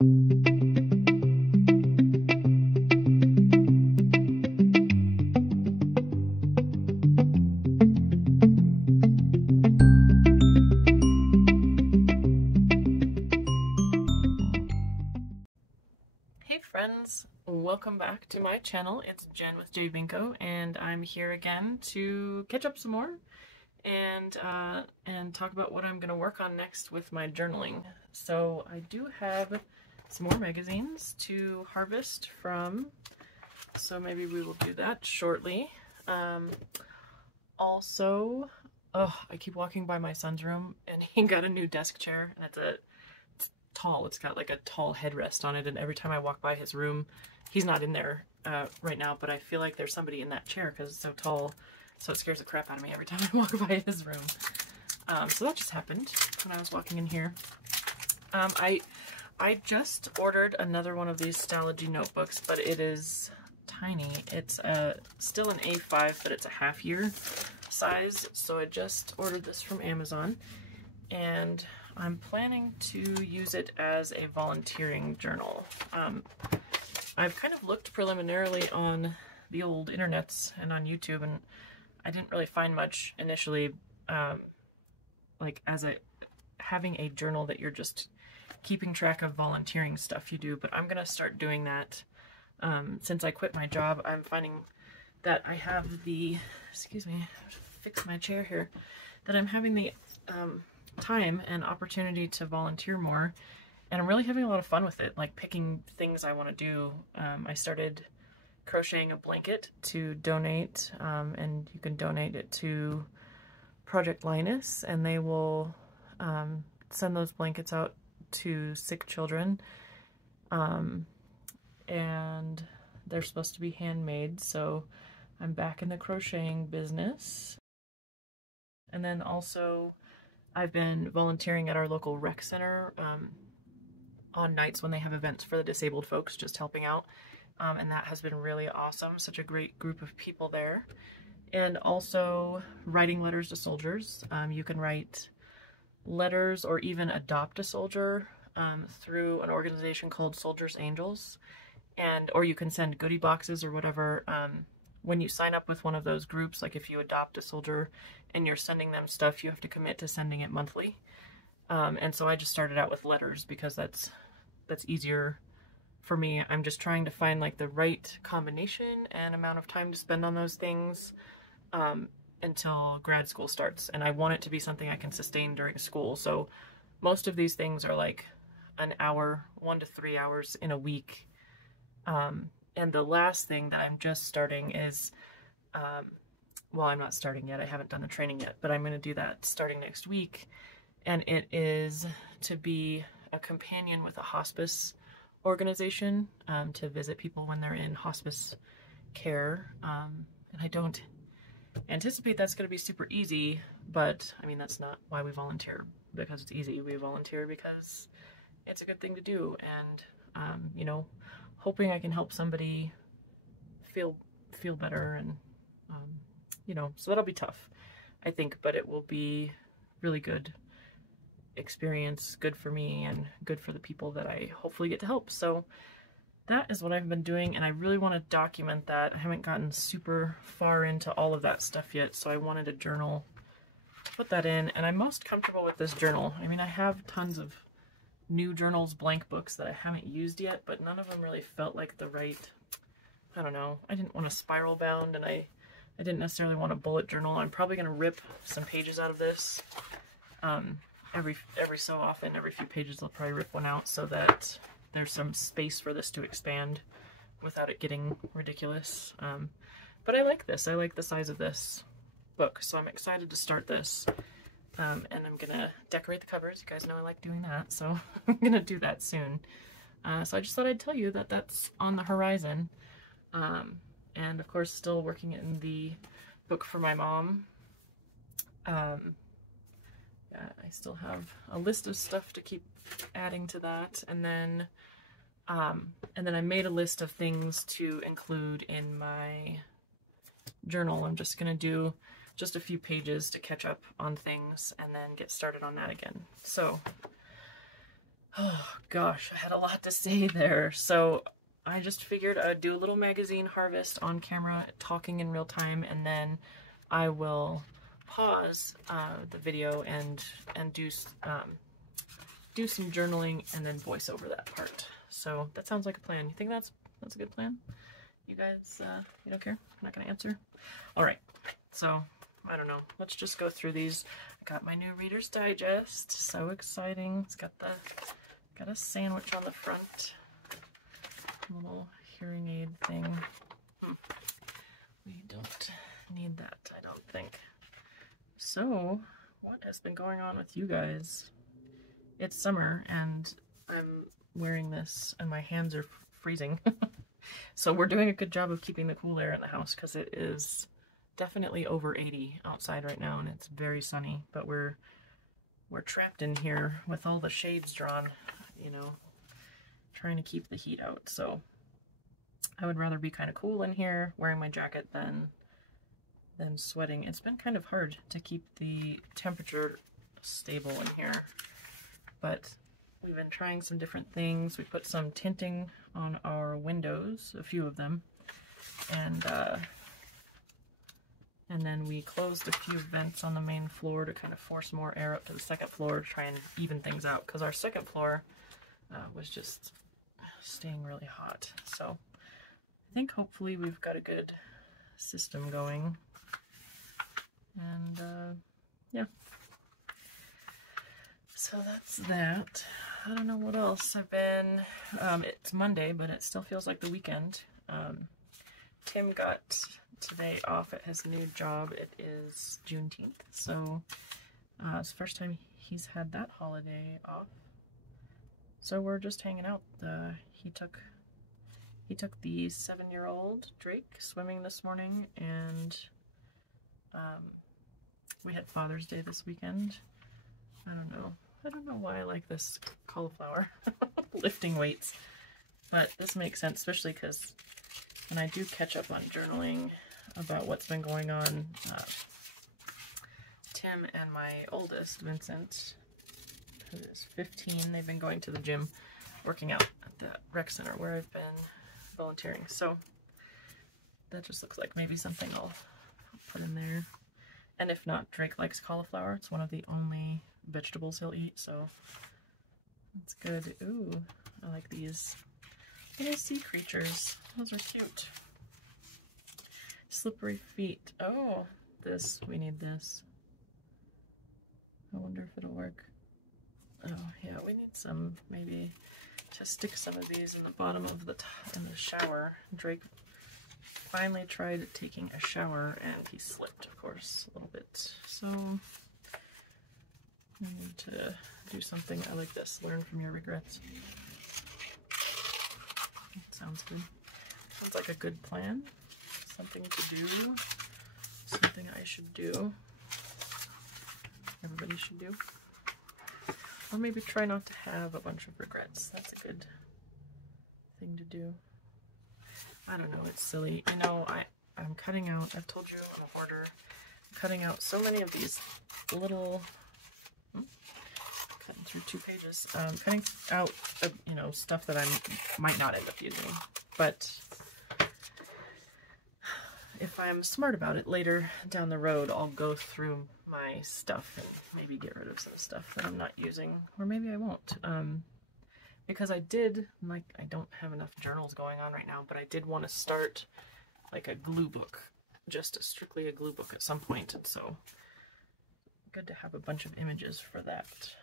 Hey friends, welcome back to my channel. It's Jen with J Binko, and I'm here again to catch up some more and talk about what I'm going to work on next with my journaling. So I do have some more magazines to harvest from, so maybe we will do that shortly. Also, I keep walking by my son's room, and he got a new desk chair, and it's tall. It's got like a tall headrest on it, and every time I walk by his room, he's not in there right now, but I feel like there's somebody in that chair because it's so tall, so it scares the crap out of me every time I walk by his room. So that just happened when I was walking in here. I just ordered another one of these Stalogy notebooks, but it is tiny. It's still an A5, but it's a half-year size, so I just ordered this from Amazon, and I'm planning to use it as a volunteering journal. I've kind of looked preliminarily on the old internets and on YouTube, and I didn't really find much initially, like as having a journal that you're just keeping track of volunteering stuff you do, but I'm gonna start doing that. Since I quit my job, I'm finding that I have the, excuse me, fix my chair here, that I'm having the time and opportunity to volunteer more, and I'm really having a lot of fun with it, like picking things I want to do. I started crocheting a blanket to donate, and you can donate it to Project Linus, and they will send those blankets out to sick children, and they're supposed to be handmade, so I'm back in the crocheting business. And then also I've been volunteering at our local rec center on nights when they have events for the disabled folks, just helping out, and that has been really awesome. Such a great group of people there. And also writing letters to soldiers. You can write letters or even adopt a soldier through an organization called Soldiers Angels, or you can send goodie boxes or whatever. When you sign up with one of those groups, like if you adopt a soldier and you're sending them stuff, you have to commit to sending it monthly. And so I just started out with letters because that's easier for me. I'm just trying to find like the right combination and amount of time to spend on those things until grad school starts. And I want it to be something I can sustain during school. So most of these things are like an hour, 1 to 3 hours in a week. And the last thing that I'm just starting is, well, I'm not starting yet. I haven't done the training yet, but I'm going to do that starting next week. And it is to be a companion with a hospice organization, to visit people when they're in hospice care. And I don't anticipate that's going to be super easy, but I mean, that's not why we volunteer because it's easy. We volunteer because it's a good thing to do. And, you know, hoping I can help somebody feel better, and you know, so that'll be tough, I think, but it will be really good experience, good for me and good for the people that I hopefully get to help. So that is what I've been doing, and I really want to document that. I haven't gotten super far into all of that stuff yet, so I wanted a journal to put that in, and I'm most comfortable with this journal. I mean, I have tons of new journals, blank books that I haven't used yet, but none of them really felt like the right, I don't know, I didn't want a spiral bound, and I didn't necessarily want a bullet journal. I'm probably going to rip some pages out of this every so often. Every few pages I'll probably rip one out so that there's some space for this to expand without it getting ridiculous. But I like this. I like the size of this book, so I'm excited to start this. And I'm gonna decorate the covers. You guys know I like doing that, so I'm gonna do that soon. So I just thought I'd tell you that that's on the horizon. And of course, still working in the book for my mom. Yeah, I still have a list of stuff to keep adding to that, and then I made a list of things to include in my journal. I'm just gonna do just a few pages to catch up on things and then get started on that again. So Oh gosh, I had a lot to say there. So I just figured I'd do a little magazine harvest on camera, talking in real time, and then I will pause the video and do some journaling and then voice over that part. So that sounds like a plan. You think that's a good plan? You guys, you don't care? I'm not gonna answer? All right, so I don't know. Let's just go through these. I got my new Reader's Digest. So exciting. It's got a sandwich on the front. A little hearing aid thing. We don't need that, I don't think. So, what has been going on with you guys? It's summer and I'm wearing this and my hands are freezing. So we're doing a good job of keeping the cool air in the house because it is definitely over 80 outside right now and it's very sunny, but we're trapped in here with all the shades drawn, you know, trying to keep the heat out. So I would rather be kind of cool in here wearing my jacket than sweating. It's been kind of hard to keep the temperature stable in here, but we've been trying some different things. We put some tinting on our windows, a few of them, and then we closed a few vents on the main floor to kind of force more air up to the second floor to try and even things out, because our second floor was just staying really hot. So I think hopefully we've got a good system going. And yeah. So that's that. I don't know what else. I've been, it's Monday, but it still feels like the weekend. Tim got today off at his new job. It is Juneteenth, so it's the first time he's had that holiday off. So we're just hanging out. He took the 7-year-old Drake swimming this morning, and we had Father's Day this weekend. I don't know why I like this cauliflower lifting weights, but this makes sense, especially because when I do catch up on journaling about what's been going on, Tim and my oldest, Vincent, who is 15, they've been going to the gym, working out at the rec center where I've been volunteering. So that just looks like maybe something I'll put in there. And if not, Drake likes cauliflower. It's one of the only vegetables he'll eat, so that's good. Ooh, I like these little sea creatures. Those are cute. Slippery feet. Oh, we need this. I wonder if it'll work. Oh yeah, we need some, maybe to stick some of these in the bottom of the shower. Drake finally tried taking a shower and he slipped, of course, a little bit. So I need to do something. I like this. Learn from your regrets. Sounds good. Sounds like a good plan. Something to do. Something I should do. Everybody should do. Or maybe try not to have a bunch of regrets. That's a good thing to do. I don't know, it's silly. You know, I'm cutting out, I've told you I'm a hoarder, I'm cutting out so many of these little, cutting through 2 pages, cutting out, you know, stuff that I might not end up using. But if I'm smart about it, later down the road, I'll go through my stuff and maybe get rid of some stuff that I'm not using, or maybe I won't. Because I don't have enough journals going on right now, but I did want to start like a glue book, just strictly a glue book at some point, and so good to have a bunch of images for that.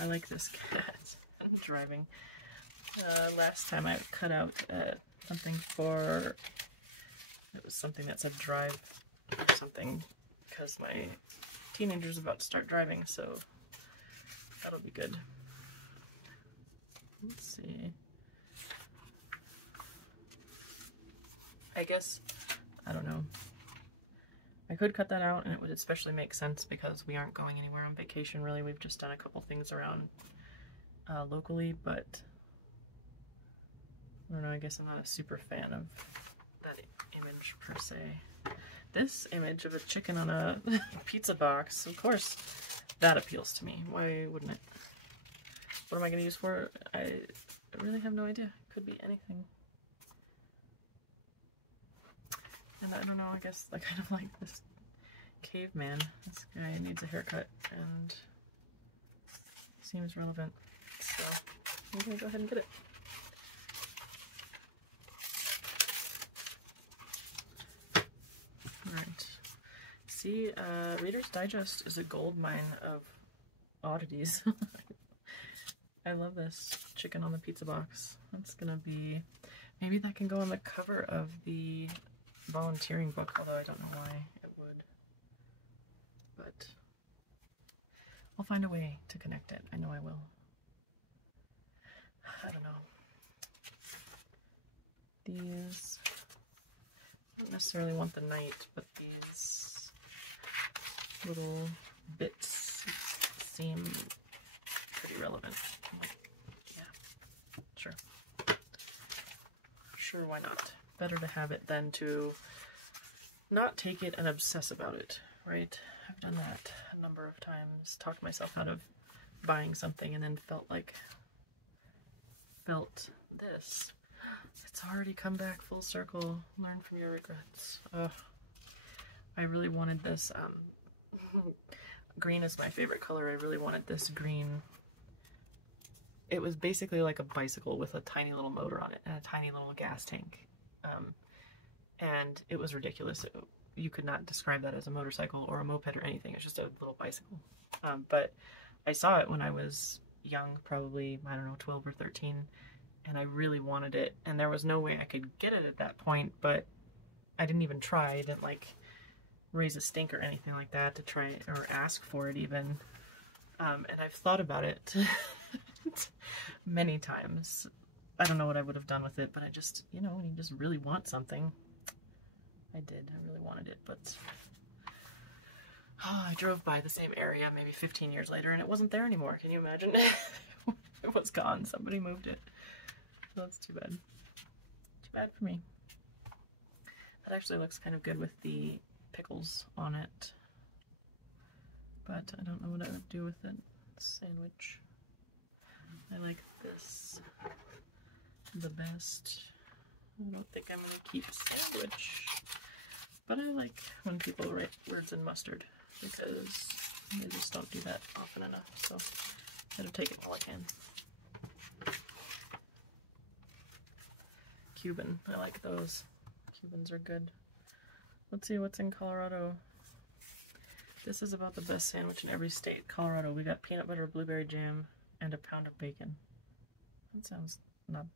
I like this cat. I'm driving. Last time I cut out something for, it was something that said drive or something, because my teenager's about to start driving, so that'll be good. Let's see. I guess, I don't know. I could cut that out and it would especially make sense because we aren't going anywhere on vacation really. We've just done a couple things around locally, but I don't know, I guess I'm not a super fan of that image per se. this image of a chicken on a pizza box, of course, that appeals to me. Why wouldn't it? What am I going to use for it? I really have no idea. Could be anything. And I don't know, I guess I kind of like this caveman. This guy needs a haircut and seems relevant. So I'm going to go ahead and get it. Alright. See, Reader's Digest is a gold mine of oddities. I love this chicken on the pizza box. That's gonna be, maybe that can go on the cover of the volunteering book, although I don't know why it would. But I'll find a way to connect it. I know I will. I don't know. These, I don't necessarily want the knight, but these little bits seem pretty relevant. I'm like, yeah, sure. Sure, why not? Better to have it than to not take it and obsess about it, right? I've done that a number of times. Talked myself out of buying something and then felt this. It's already come back full circle. Learn from your regrets. I really wanted this. Green is my favorite color. I really wanted this green. It was basically like a bicycle with a tiny little motor on it and a tiny little gas tank. And it was ridiculous. You could not describe that as a motorcycle or a moped or anything. It's just a little bicycle. But I saw it when I was young, probably, I don't know, 12 or 13. And I really wanted it, and there was no way I could get it at that point, but I didn't even try. I didn't like raise a stink or anything like that to try or ask for it even. And I've thought about it many times. I don't know what I would have done with it, but I just, you know, when you just really want something, I did. I really wanted it, but I drove by the same area maybe 15 years later and it wasn't there anymore. Can you imagine? It was gone. Somebody moved it. So that's too bad. Too bad for me. That actually looks kind of good with the pickles on it. But I don't know what I would do with it. Sandwich. I like this the best. I don't think I'm going to keep sandwich. But I like when people write words in mustard because they just don't do that often enough. So I gotta take it while I can. Cuban. I like those. Cubans are good. Let's see what's in Colorado. This is about the best sandwich in every state. Colorado, we got peanut butter, blueberry jam, and a pound of bacon. That sounds not,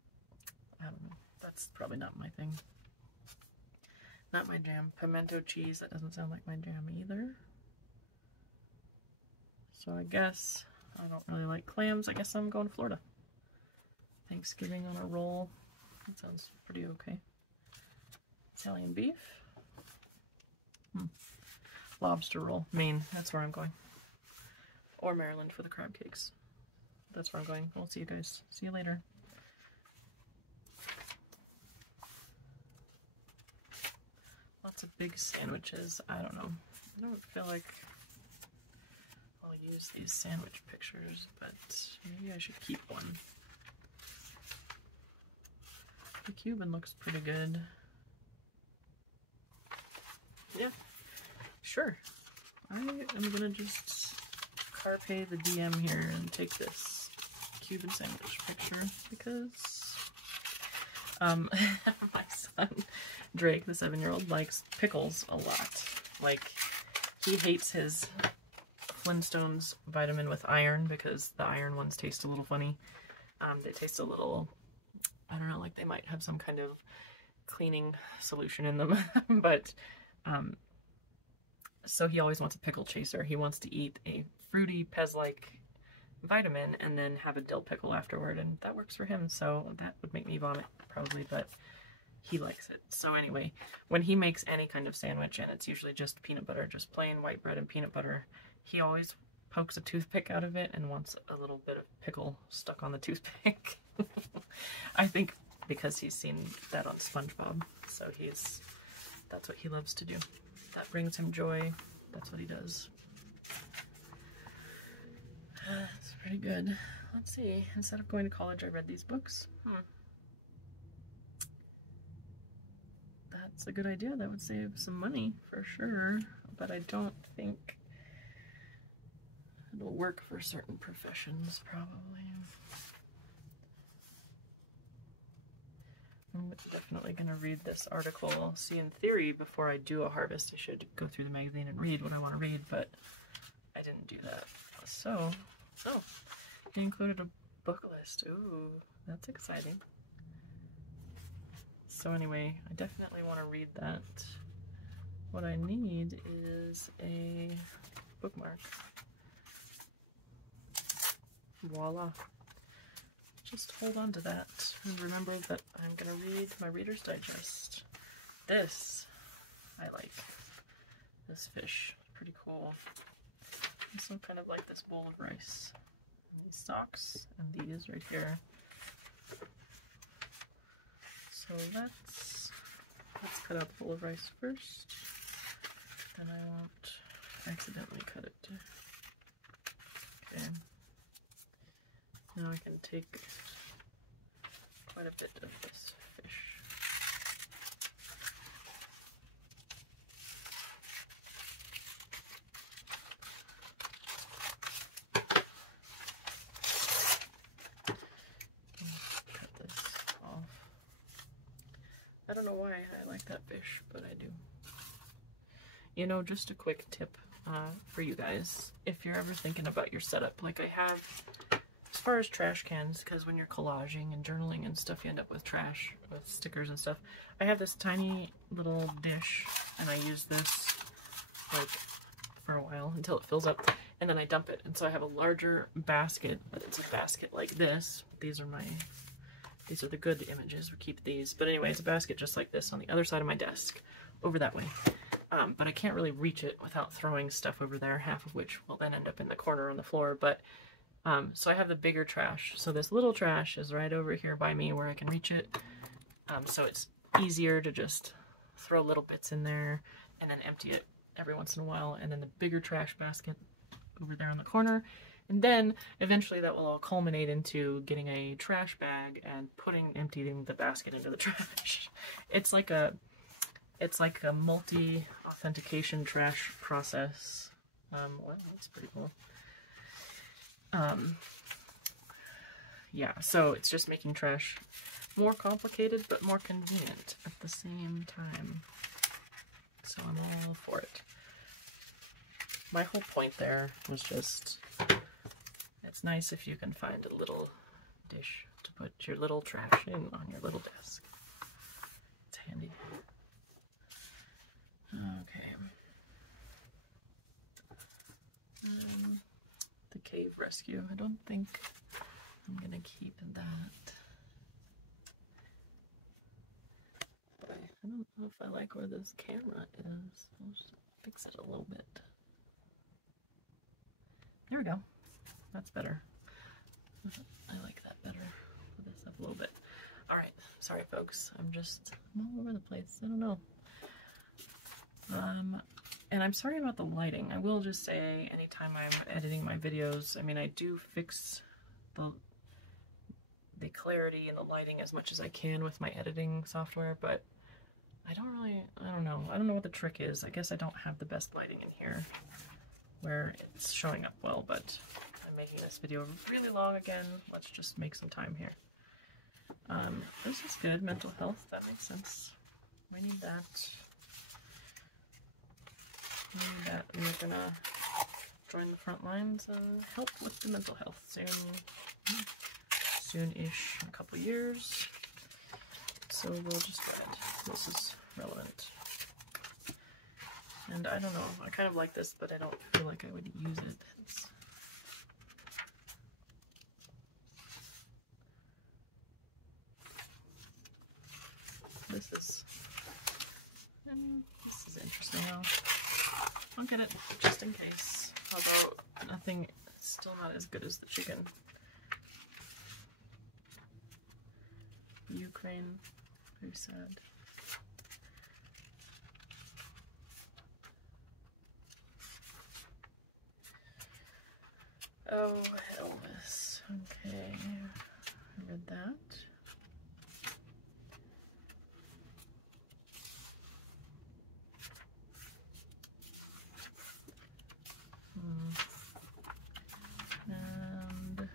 I don't know. That's probably not my thing. Not my jam. Pimento cheese, that doesn't sound like my jam either. So I guess I don't really like clams. I guess I'm going to Florida. Thanksgiving on a roll. That sounds pretty okay. Italian beef. Lobster roll. Maine. That's where I'm going. Or Maryland for the crab cakes. That's where I'm going. We'll see you guys. See you later. Lots of big sandwiches. I don't know. I don't feel like I'll use these sandwich pictures, but maybe I should keep one. The Cuban looks pretty good. Yeah, sure. I am gonna just carpe the DM here and take this Cuban sandwich picture because my son Drake, the 7-year-old, likes pickles a lot. Like, he hates his Flintstones vitamin with iron because the iron ones taste a little funny. They taste a little, I don't know, like they might have some kind of cleaning solution in them. But, so he always wants a pickle chaser. He wants to eat a fruity Pez-like vitamin and then have a dill pickle afterward, and that works for him. So that would make me vomit probably, but he likes it. So anyway, when he makes any kind of sandwich, and it's usually just peanut butter, just plain white bread and peanut butter, he always pokes a toothpick out of it and wants a little bit of pickle stuck on the toothpick. I think because he's seen that on SpongeBob, so that's what he loves to do. that brings him joy, that's what he does. It's pretty good. Let's see, instead of going to college, I read these books. That's a good idea. That would save some money for sure, but I don't think it'll work for certain professions, probably. I'm definitely going to read this article. See, in theory, before I do a harvest, I should go through the magazine and read what I want to read, but I didn't do that. So, oh, he included a book list. Ooh, that's exciting. So anyway, I definitely want to read that. What I need is a bookmark. Voila. Just hold on to that and remember that I'm going to read my Reader's Digest. This, I like. This fish, pretty cool. Also kind of like this bowl of rice. And these stalks and these right here. So let's cut out the bowl of rice first. Then I won't accidentally cut it. Okay. Now I can take quite a bit of this fish. Cut this off. I don't know why I like that fish, but I do. You know, just a quick tip for you guys. If you're ever thinking about your setup, like I have, as far as trash cans, because when you're collaging and journaling and stuff, you end up with trash, with stickers and stuff. I have this tiny little dish, and I use this like for a while until it fills up, and then I dump it. And so I have a larger basket, but it's a basket like this. These are the good images. We keep these. But anyway, it's a basket just like this on the other side of my desk, over that way. But I can't really reach it without throwing stuff over there, half of which will then end up in the corner on the floor. But so I have the bigger trash. So this little trash is right over here by me where I can reach it. So it's easier to just throw little bits in there and then empty it every once in a while. And then the bigger trash basket over there on the corner. And then eventually that will all culminate into getting a trash bag and emptying the basket into the trash. It's like a multi-authentication trash process. Well, that's pretty cool. Yeah, so it's just making trash more complicated but more convenient at the same time. So I'm all for it. My whole point there was just, it's nice if you can find a little dish to put your little trash in on your little desk. It's handy. Okay. The cave rescue. I don't think I'm gonna keep that. But I don't know if I like where this camera is. I'll just fix it a little bit. There we go. That's better. I like that better. Put this up a little bit. Alright, sorry folks. I'm all over the place. I don't know. And I'm sorry about the lighting. I will just say, anytime I'm editing my videos, I mean, I do fix the clarity and the lighting as much as I can with my editing software, but I don't know. I don't know what the trick is. I guess I don't have the best lighting in here where it's showing up well, but I'm making this video really long again. Let's just make some time here. This is good. Mental health, that makes sense. We need that. We're gonna join the front lines and help with the mental health soon-ish, in a couple years. So we'll just go ahead. This is relevant. And I don't know, I kind of like this, but I don't feel like I would use it. This is interesting though. I'll get it just in case. Although nothing, still not as good as the chicken. Ukraine, very sad. Oh, Elvis. Okay, I read that. And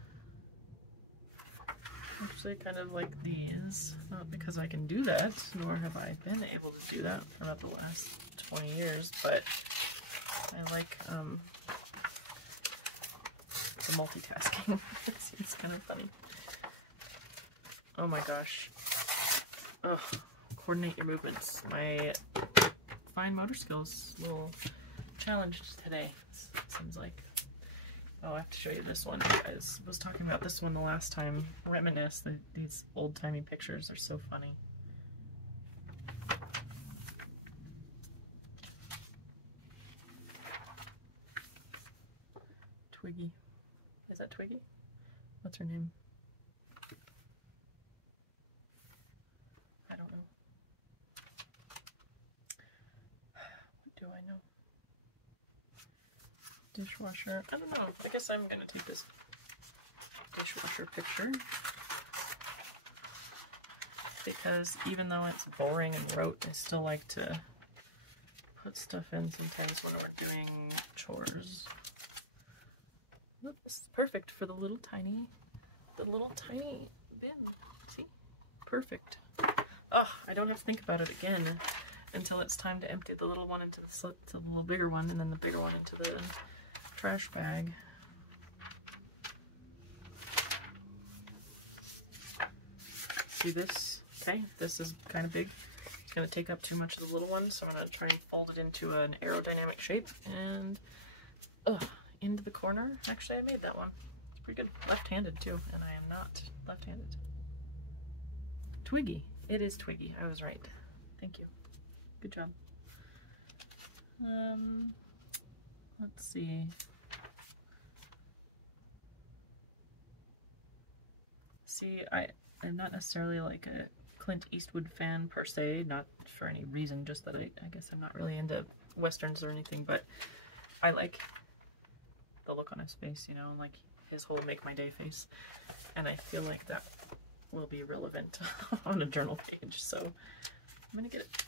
actually I kind of like these, not because I can do that, nor have I been able to do that for about the last 20 years, but I like the multitasking. It's kind of funny. Oh my gosh. Oh, coordinate your movements. My fine motor skills a little challenged today, seems like. Oh, I have to show you this one. I was talking about this one the last time. Reminisce. These old-timey pictures are so funny. Twiggy. Is that Twiggy? What's her name? I don't know. What do I know? Dishwasher. I don't know. I guess I'm gonna take this dishwasher picture because even though it's boring and rote, I still like to put stuff in sometimes when we're doing chores. Look, this is perfect for the little tiny bin. See? Perfect. Oh, I don't have to think about it again until it's time to empty the little one into the little bigger one, and then the bigger one into the trash bag. See this? Okay, this is kind of big. It's going to take up too much of the little one, so I'm going to try and fold it into an aerodynamic shape, and into the corner. Actually, I made that one. It's pretty good. Left-handed too, and I am not left-handed. Twiggy. It is Twiggy. I was right. Thank you. Good job. Let's see. See, I'm not necessarily like a Clint Eastwood fan per se, not for any reason, just that I guess I'm not really into westerns or anything, but I like the look on his face, you know, like his whole make my day face, and I feel like that will be relevant on a journal page, so I'm gonna get it.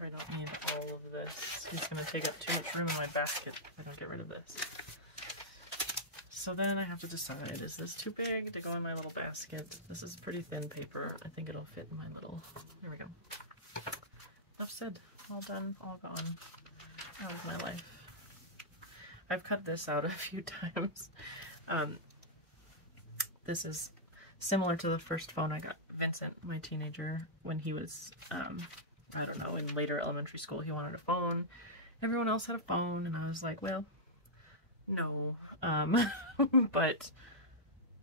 I don't need all of this. It's going to take up too much room in my basket if I don't get rid of this. So then I have to decide, is this too big to go in my little basket? This is pretty thin paper. I think it'll fit in my little... There we go. Enough said. All done, all gone. Out of my life. I've cut this out a few times. This is similar to the first phone I got Vincent, my teenager, when he was... I don't know, in later elementary school, he wanted a phone. Everyone else had a phone, and I was like, well, no. But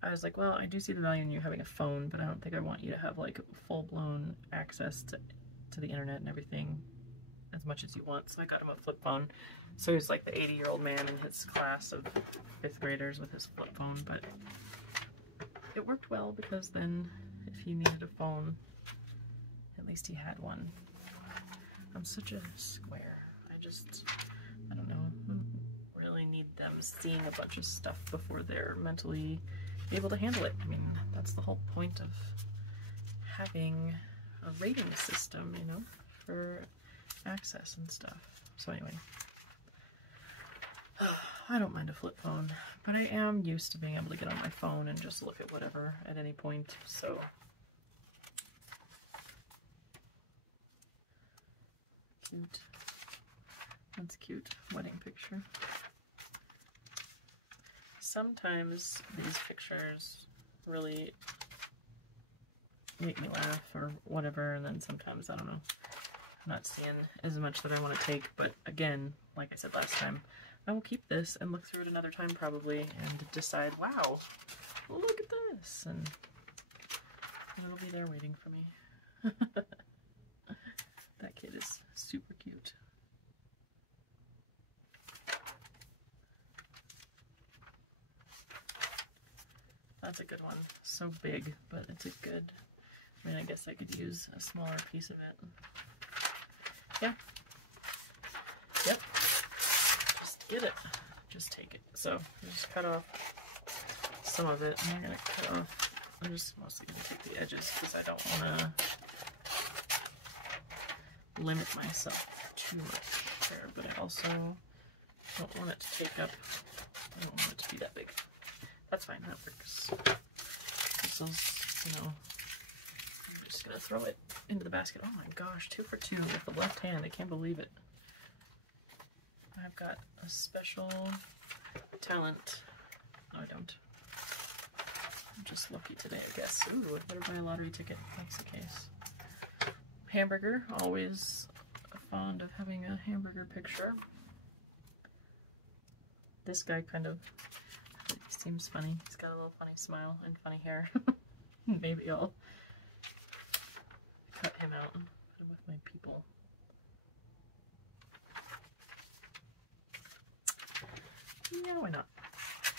I was like, well, I do see the value in you having a phone, but I don't think I want you to have, like, full-blown access to the internet and everything as much as you want. So I got him a flip phone. So he's like the 80-year-old man in his class of 5th graders with his flip phone, but it worked well because then if he needed a phone, at least he had one. I'm such a square. I don't know, really need them seeing a bunch of stuff before they're mentally able to handle it. I mean, that's the whole point of having a rating system, you know, for access and stuff. So anyway, I don't mind a flip phone, but I am used to being able to get on my phone and just look at whatever at any point, so... Cute. That's cute. Wedding picture. Sometimes these pictures really make me laugh or whatever, and then sometimes, I don't know, I'm not seeing as much that I want to take, but again, like I said last time, I will keep this and look through it another time probably and decide, wow, look at this, and it'll be there waiting for me. That kid is super cute. That's a good one. So big, but it's a good, I mean, I guess I could use a smaller piece of it. Yeah. Yep. Just get it. Just take it. So just cut off some of it, and I'm going to cut off, I'm just mostly going to take the edges because I don't want to limit myself too much there, but I also don't want it to take up, I don't want it to be that big. That's fine, that works. This is, you know, I'm just going to throw it into the basket. Oh my gosh, 2 for 2 with the left hand. I can't believe it. I've got a special talent. No, I don't. I'm just lucky today, I guess. Ooh, I better buy a lottery ticket. That's the case. Hamburger, always fond of having a hamburger picture. This guy kind of seems funny. He's got a little funny smile and funny hair. Maybe I'll cut him out and put him with my people. Yeah, why not?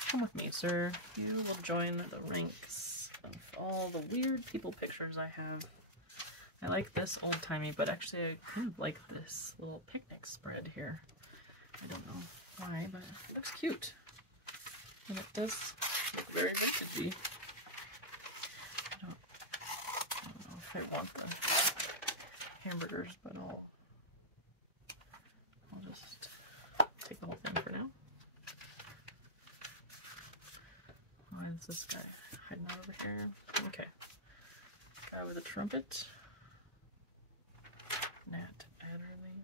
Come with me, sir. You will join the ranks of all the weird people pictures I have. I like this old-timey, but actually I kind of like this little picnic spread here. I don't know why, but it looks cute. And it does look very vintagey. I don't know if I want the hamburgers, but I'll just take the whole thing for now. Why is this guy hiding out over here? Okay. Guy with a trumpet. Nat Adderley.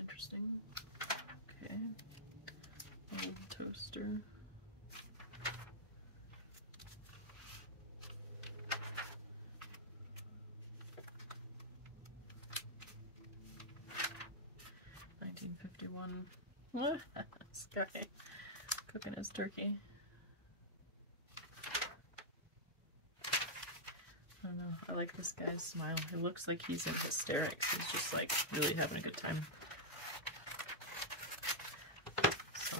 Interesting. Okay. Old toaster. $1951. This guy cooking his turkey. I don't know. I like this guy's smile. He looks like he's in hysterics. He's just like really having a good time. So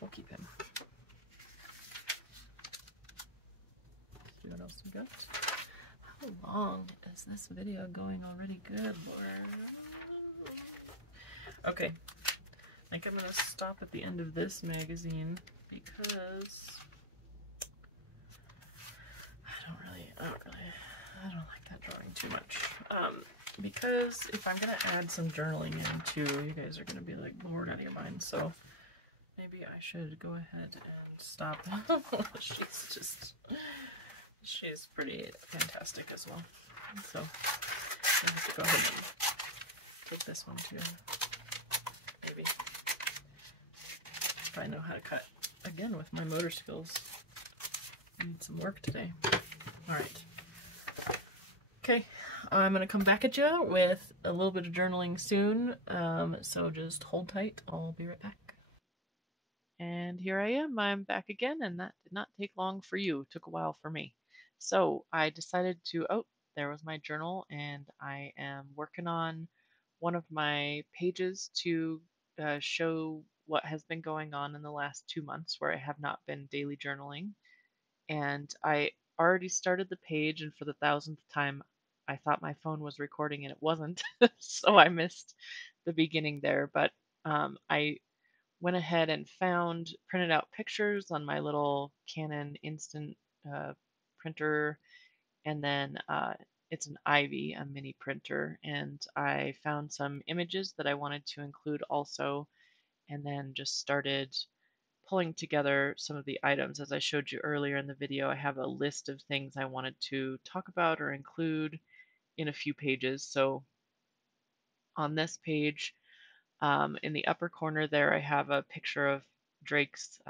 we'll keep him. Let's see what else we got. How long is this video going already? Good Lord. Okay. I think I'm gonna stop at the end of this magazine because I don't like that drawing too much. Because if I'm gonna add some journaling in too, you guys are gonna be like bored out of your mind. So maybe I should go ahead and stop. She's pretty fantastic as well. So let's go ahead and take this one too. Maybe. If I know how to cut again with my motor skills. I need some work today. Alright. Okay, I'm going to come back at you with a little bit of journaling soon, so just hold tight. I'll be right back. And here I am. I'm back again, and that did not take long for you. It took a while for me. So I decided to, oh, there was my journal, and I am working on one of my pages to show what has been going on in the last 2 months where I have not been daily journaling. And I already started the page, and for the 1000th time, I thought my phone was recording and it wasn't, so I missed the beginning there. But I went ahead and printed out pictures on my little Canon Instant printer, and then it's an Ivy, a mini printer, and I found some images that I wanted to include also, and then just started pulling together some of the items. As I showed you earlier in the video, I have a list of things I wanted to talk about or include in a few pages. So on this page, in the upper corner there, I have a picture of Drake's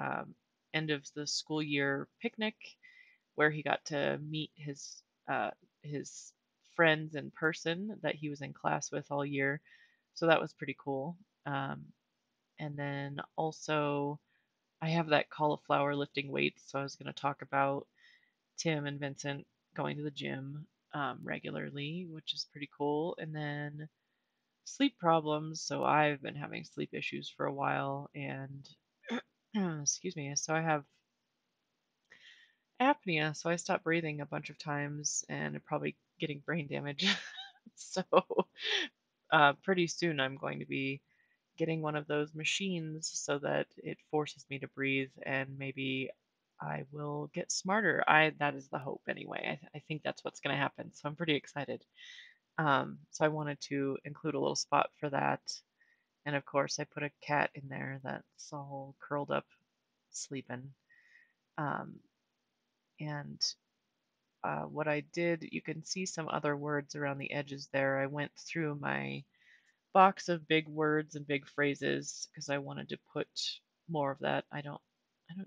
end of the school year picnic, where he got to meet his friends in person that he was in class with all year. So that was pretty cool. And then also I have that cauliflower lifting weights, so I was going to talk about Tim and Vincent going to the gym regularly, which is pretty cool. And then sleep problems. So I've been having sleep issues for a while, and excuse me. So I have apnea, so I stopped breathing a bunch of times and I'm probably getting brain damage. So pretty soon I'm going to be getting one of those machines so that it forces me to breathe, and maybe I will get smarter. I That is the hope anyway. I think that's what's going to happen. So I'm pretty excited. So I wanted to include a little spot for that. And of course, I put a cat in there that's all curled up, sleeping. Um, and what I did, you can see some other words around the edges there. I went through my box of big words and big phrases because I wanted to put more of that. I don't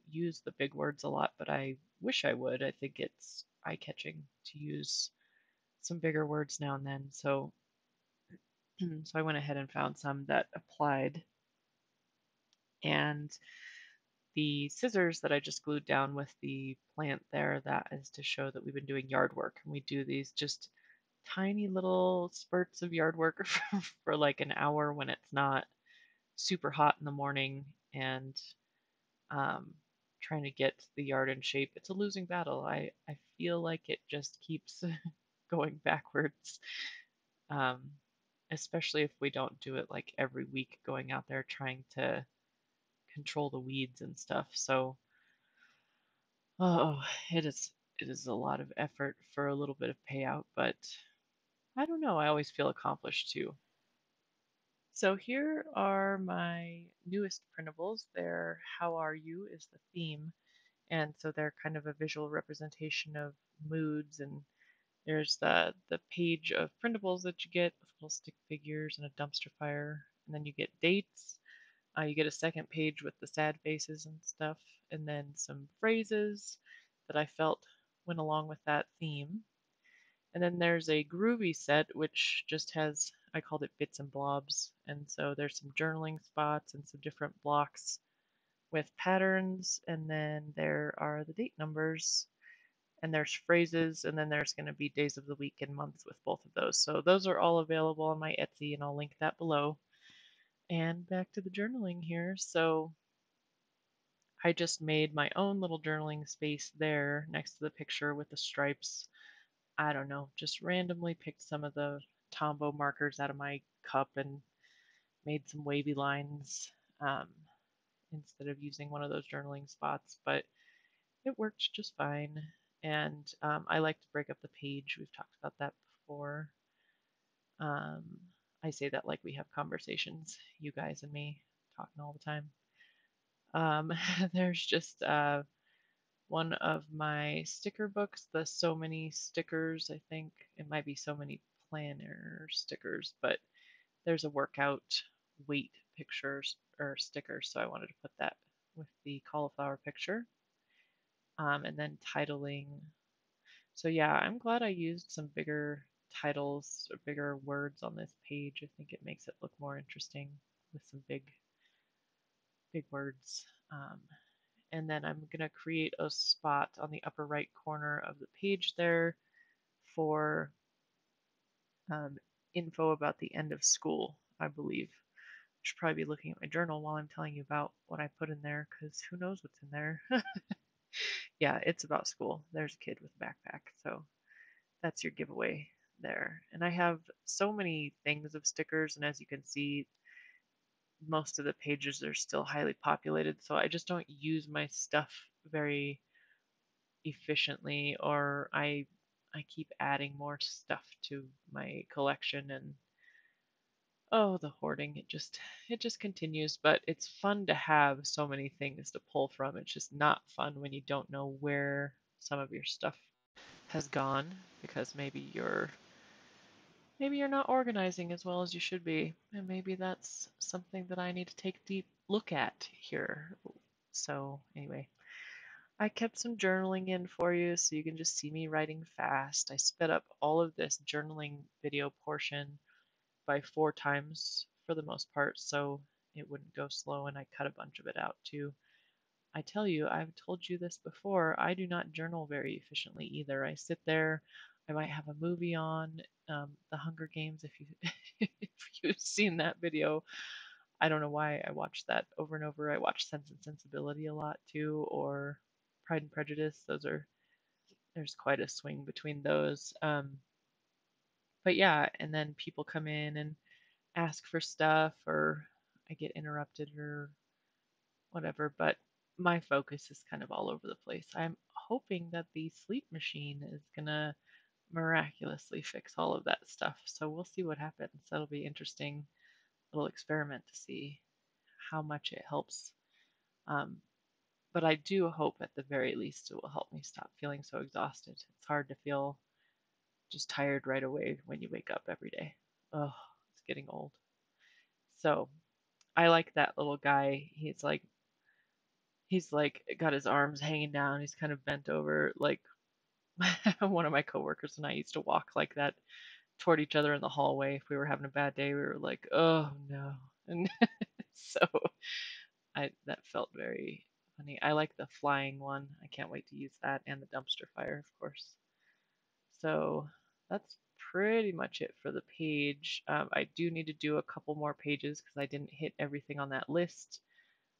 use the big words a lot, but I wish I would. I think it's eye-catching to use some bigger words now and then. So so I went ahead and found some that applied, and the scissors that I just glued down with the plant there, that is to show that we've been doing yard work. And we do these just tiny little spurts of yard work for like an hour when it's not super hot in the morning, and um, trying to get the yard in shape. It's a losing battle. I feel like it just keeps going backwards, um, especially if we don't do it like every week, going out there trying to control the weeds and stuff. So, oh, it is a lot of effort for a little bit of payout, but I don't know. I always feel accomplished too. So here are my newest printables. They're "How are you" is the theme, and so they're kind of a visual representation of moods. And there's the page of printables that you get with little stick figures and a dumpster fire, and then you get dates. You get a second page with the sad faces and stuff, and then some phrases that I felt went along with that theme. And then there's a groovy set, which just has, I called it bits and blobs. And so there's some journaling spots and some different blocks with patterns. And then there are the date numbers, and there's phrases, and then there's going to be days of the week and months with both of those. So those are all available on my Etsy, and I'll link that below. And back to the journaling here. So I just made my own little journaling space there next to the picture with the stripes. I don't know, just randomly picked some of the Tombow markers out of my cup and made some wavy lines, um, instead of using one of those journaling spots, but it worked just fine. And I like to break up the page. We've talked about that before. Um, I say that like we have conversations, you guys and me, talking all the time. There's just one of my sticker books, the So Many Stickers, I think. It might be So Many Planner Stickers, but there's a workout weight pictures or sticker, so I wanted to put that with the cauliflower picture. And then titling. So yeah, I'm glad I used some bigger titles or bigger words on this page. I think it makes it look more interesting with some big words. And then I'm going to create a spot on the upper right corner of the page there for um, info about the end of school, I believe. I should probably be looking at my journal while I'm telling you about what I put in there, because who knows what's in there. Yeah, it's about school. There's a kid with a backpack, so that's your giveaway there. And I have so many things of stickers, and as you can see, most of the pages are still highly populated, so I just don't use my stuff very efficiently, or I keep adding more stuff to my collection, and oh, the hoarding, it just continues. But it's fun to have so many things to pull from. It's just not fun when you don't know where some of your stuff has gone, because maybe you're not organizing as well as you should be, and maybe that's something that I need to take a deep look at here. So anyway, I kept some journaling in for you so you can just see me writing fast. I sped up all of this journaling video portion by 4 times for the most part, so it wouldn't go slow, and I cut a bunch of it out too. I tell you, I've told you this before, I do not journal very efficiently either. I sit there, I might have a movie on, The Hunger Games. If you if you've seen that video, I don't know why I watch that over and over. I watch Sense and Sensibility a lot too, or Pride and Prejudice. There's quite a swing between those. But yeah, and then people come in and ask for stuff, or I get interrupted or whatever. But my focus is kind of all over the place. I'm hoping that the sleep machine is gonna miraculously fix all of that stuff. So we'll see what happens. That'll be interesting little experiment to see how much it helps. Um, but I do hope at the very least it will help me stop feeling so exhausted. It's hard to feel just tired right away when you wake up every day. Oh, it's getting old. So I like that little guy. He's like got his arms hanging down. He's kind of bent over. Like one of my coworkers and I used to walk like that toward each other in the hallway. If we were having a bad day, we were like, "Oh no!" And so I that felt very funny. I like the flying one. I can't wait to use that and the dumpster fire, of course. So that's pretty much it for the page. I do need to do a couple more pages because I didn't hit everything on that list,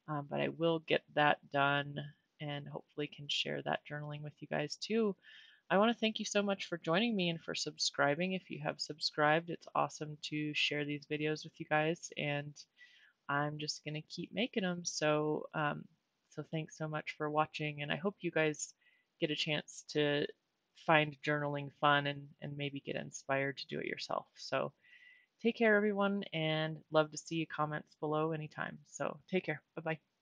but I will get that done and hopefully can share that journaling with you guys too. I want to thank you so much for joining me and for subscribing. If you have subscribed, it's awesome to share these videos with you guys, and I'm just gonna keep making them. So thanks so much for watching, and I hope you guys get a chance to find journaling fun and maybe get inspired to do it yourself. So take care, everyone, and love to see your comments below anytime. So take care. Bye bye.